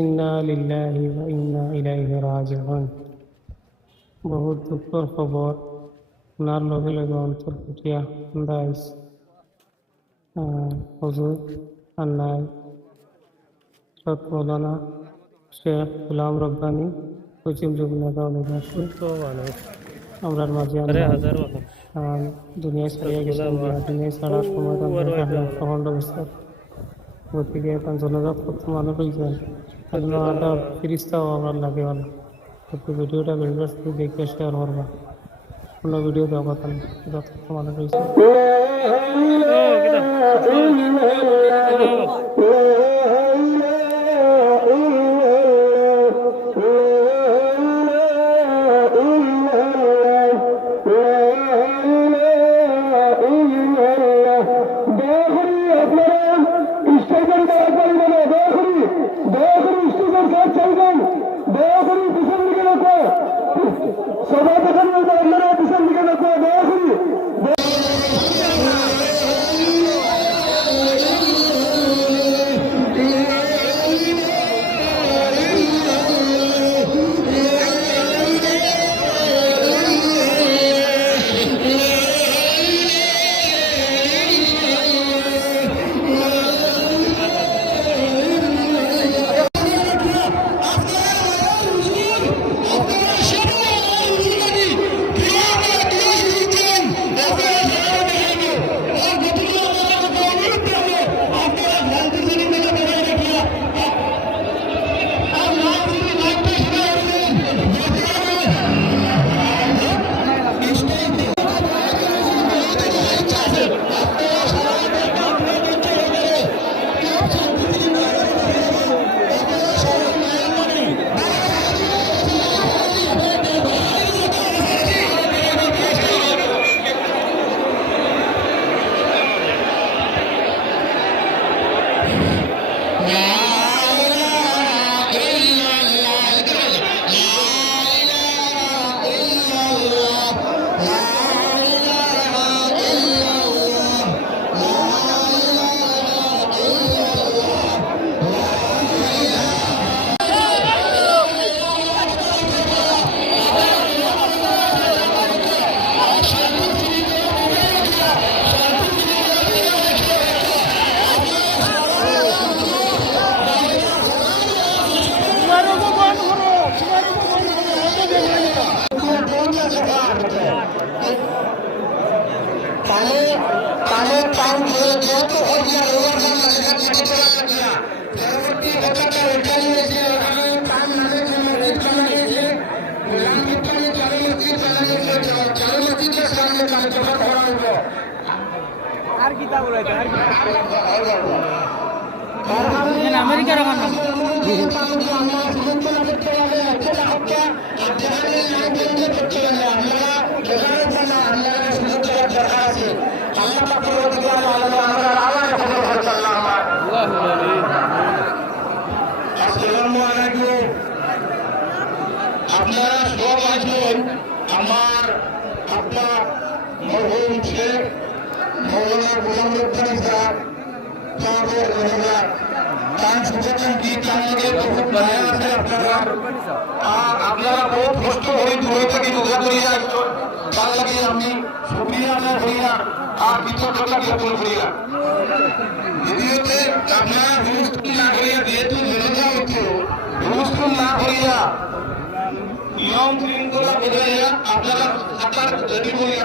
ইন্না লিল্লাহি ওয়া ইন্না ইলাইহি রাজিউন। বহুত দুঃখর খবর, ওনার লগে লগে অন্তর ফুটিয়া দাইস হুজুর আল্লাহ সৎ মৌলানা শেখ গোলাম রব্বানী পশ্চিম যমুনা আমরার মাঝে দুনিয়ায় ছাড়িয়ে গেছেন। দুনিয়ায় ছাড়ার সময় প্রখণ্ড বিস্তার গতিকে জনজাত কত মানুষ হয়েছেন, একটা ফিরিস্তাও আমার লাগে ভালো। ভিডিওটা বেরোবার শুধু দেখে শেয়ার করবা, কোনো ভিডিও দেওয়া কথা না, যত মানুষ হয়েছে। আমেরিকার আপনারা সব আসবেন। আমার আপনার মরহুম শেখ মৌলানা গোলাম রব্বানী সাহেব তাদের রহমান তার সুযোগ কি তাকে বহুত বানায় আছে। আপনারা বহুত কষ্ট হয়ে দূরে থেকে যোগা করিয়া তার লাগে আমি শুক্রিয়া আদায় করিয়া আর কৃতজ্ঞতা জ্ঞাপন করিয়া দ্বিতীয়তে আপনারা হুলস্থুল না করিয়া যেহেতু জনতা ঐক্য হুলস্থুল না করিয়া নিয়ম শৃঙ্খলা বজাইয়া আপনারা থাকার যদি করিয়া